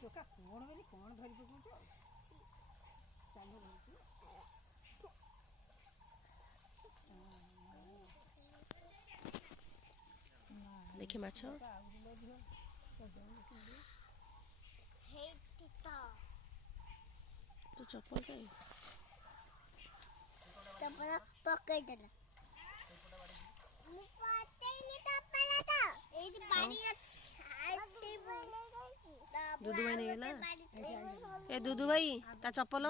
टोका कौन बोली कौन धरी पकाउछ चालो देखि माछ तो चप्पल कहीं चप्पल पकड़ देना दुदू भाई नहीं गला ए दुदू भाई ता चप्पल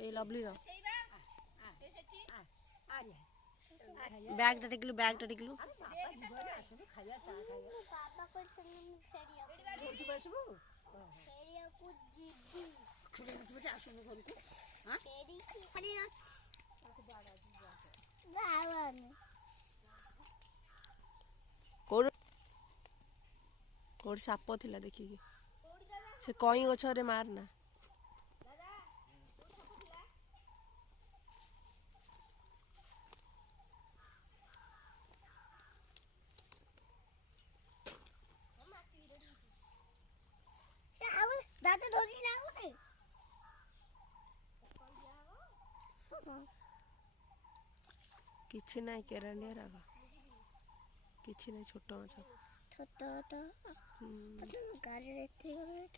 ए लवली रो बैग टा टिकलू पापा को कोड साप थिला देखिए से कई गछरे मारना दादा धोली ना होते किछि नाही केरंडिया रागा किछि नाही छोट माछ छोट तो गाड़ी रहती है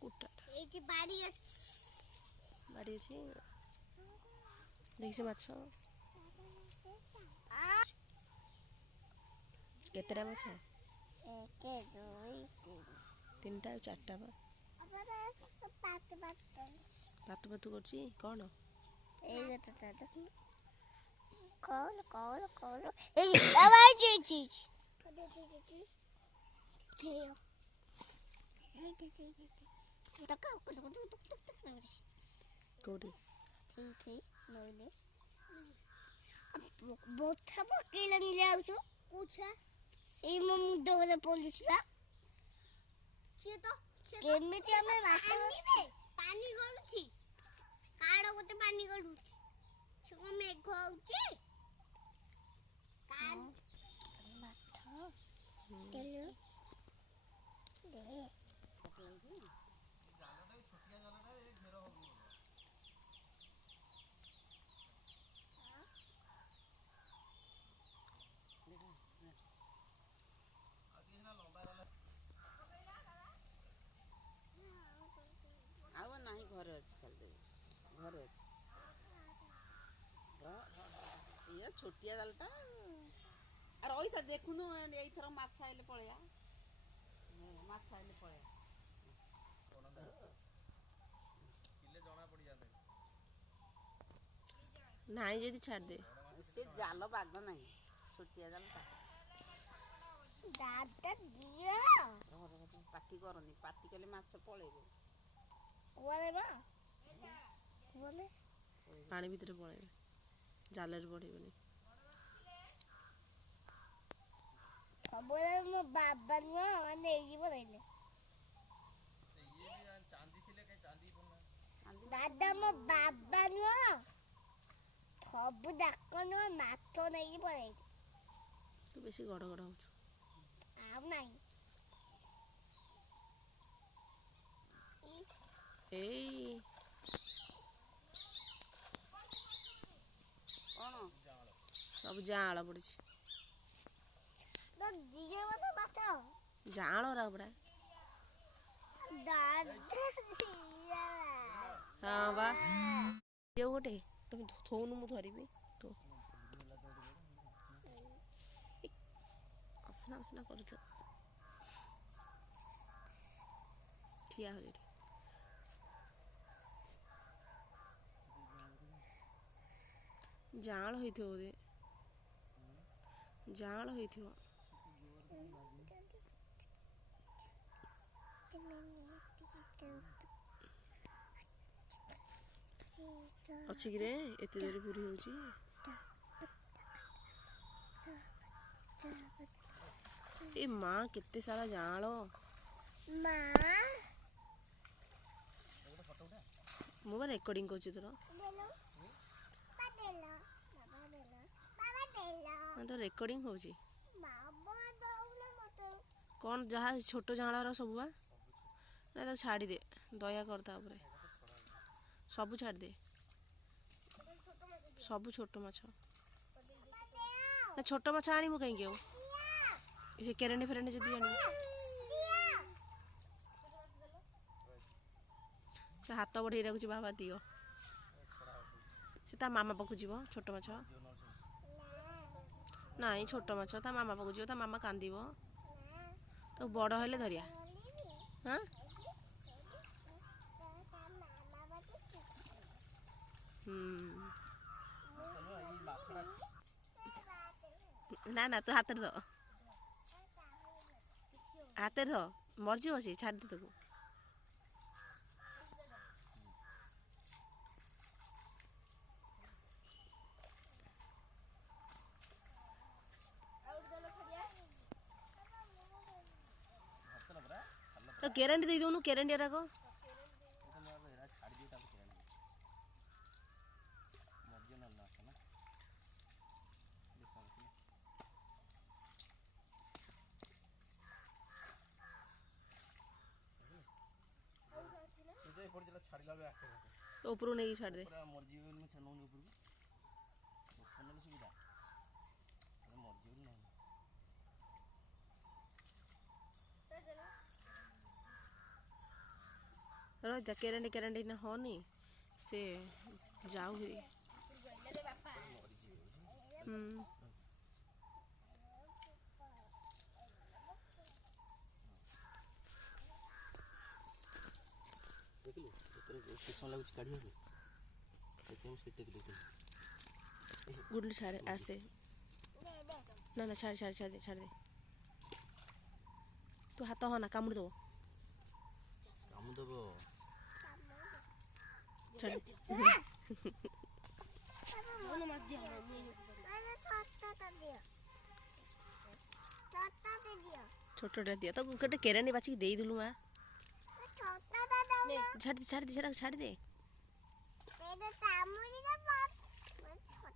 कुटा ए जी बाड़ी अछि देखि माछ केतरा माछ के दोई तीनटा चारटा बा पातु करछि कोन ए तो कौन ए आवाज जी कोडी ठीक नोले बहुत सब के लगी ले आउछु कुछ ए मो मुद्दा वाला पोलुछला छी तो केमिति हमें पानी गळुछि काडो गोटे पानी गळुछि छको मेघ होउछि कान माथा तेलो दे घर ये छोटिया जालटा रही था देखुनु एथर माछ आइले पळया माछ आइले पळया किले जणा पड़ी जाते नाही जदी छाड़ दे से जाल बाग नहीं छोटिया जालटा दादा दिया पार्टी करनी पार्टी कले माछ पळेबो बोले बा बोले पानी भीतर पळे जालर पड़ेबनी बोले मो बाबा नो ने ई बोलेले चांदी थिले के चांदी कोना दादा मो बाबा नो सब डाकनो माछ नहीं पड़े तू बेसी गड़ होछु आउ नहीं ए सब जाल पड़ी तो दिए मत बात जाल राबड़ा हाँ बा ये गोटे तुम थोनु मु धरिबी तो असना कर ठिया हो जाए जाल होइथियो दे जाल होइथियो अच्छी कि रे एते देर पूरी होची ए मां केते सारा जाल मां ମୁଁ ବା ରେକର୍ଡିଂ କରୁଛି ତୋର। ତ ରେକର୍ଡିଂ ହେଉଛି କ'ଣ ଯାହା ଛୋଟ ଜାଁଳର ସବୁ ବା ନା ତାକୁ ଛାଡ଼ିଦେ ଦୟା କର ତା ଉପରେ ସବୁ ଛାଡ଼ିଦେ ସବୁ ଛୋଟ ମାଛ ନା ଛୋଟ ମାଛ ଆଣିବୁ କାହିଁକି ଆଉ ସେ କେରେଣ୍ଡି ଫେରେଣ୍ଡି ଯଦି ଆଣିବୁ ସେ ହାତ ବଢ଼େଇ ରଖୁଛି ବାବା ଦିଅ ସେ ତା ମାମା ପାଖକୁ ଯିବ ଛୋଟ ମାଛ ନାଇଁ ଛୋଟ ମାଛ ତା ମାମା ପାଖକୁ ଯିବ ତା ମାମା କାନ୍ଦିବ ତାକୁ ବଡ଼ ହେଲେ ଧରିଆ ହଁ ନା ନା ତୁ ହାତରେ ଧ ହାତରେ ଧ ମରିଯିବ ସେ ଛାଡ଼ିଦେ ତାକୁ तो केरेंडी दे दूनु केरेंडी राको तो ऊपर नहीं छाड़ दे रही केरेंडी केरेंडी ना होनी से जाऊ ही गुडली छाड़े आस्ते ना ना छाड़ छाड़ छाड़ दे तू हाथ हो ना कामुड़ दो छोटा दिया तो गोटे केरेंडी बाची दे दिलु मां छाड़ दे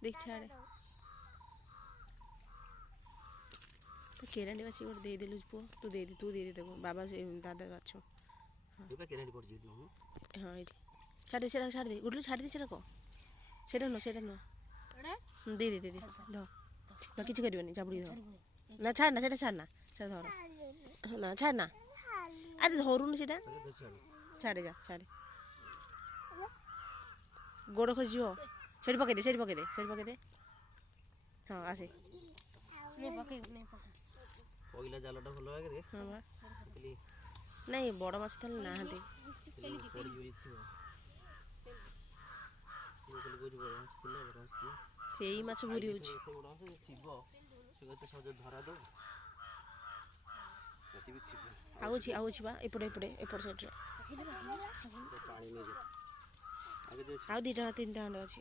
देख छाड़ तो केरेंडी बाची गोटे दे दिलु पो तू दे देखो बाबा से दादा बाछो हाँ ये छाड़ दे गुडलू छाड़ दे को सेटा नो दे धो किसी करनी चाबुड़ी धो ना छाड़ना सेटा छाड़ना धर ना छाड़ना अरे धरुनु सेटा छाड़े जा छाड़े गोड़ खोज सेठी पकई दे हाँ आसे नहीं बड़ माछ ना से माछ भूरी बा एपटे साइड आउ दीटा तीन खंड अच्छी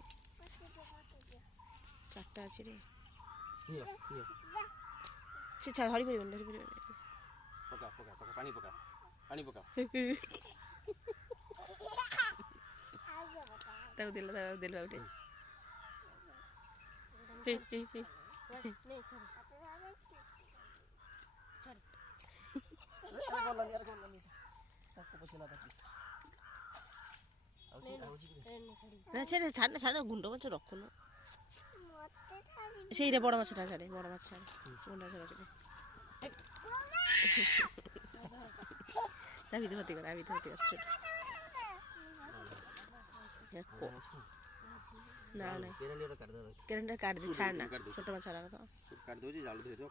चार्टा अच्छी रे से धरी पार दिल गोटे छाड़ गुंड माछ रखुन से बड़ माछ छाड़े गुंडा छाड़े ना ना केरेंडी काट दे छाड़ना छोट माछ तो काट दो जाल धोई दो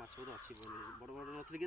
माछ अच्छी बड़ बड़ नथली के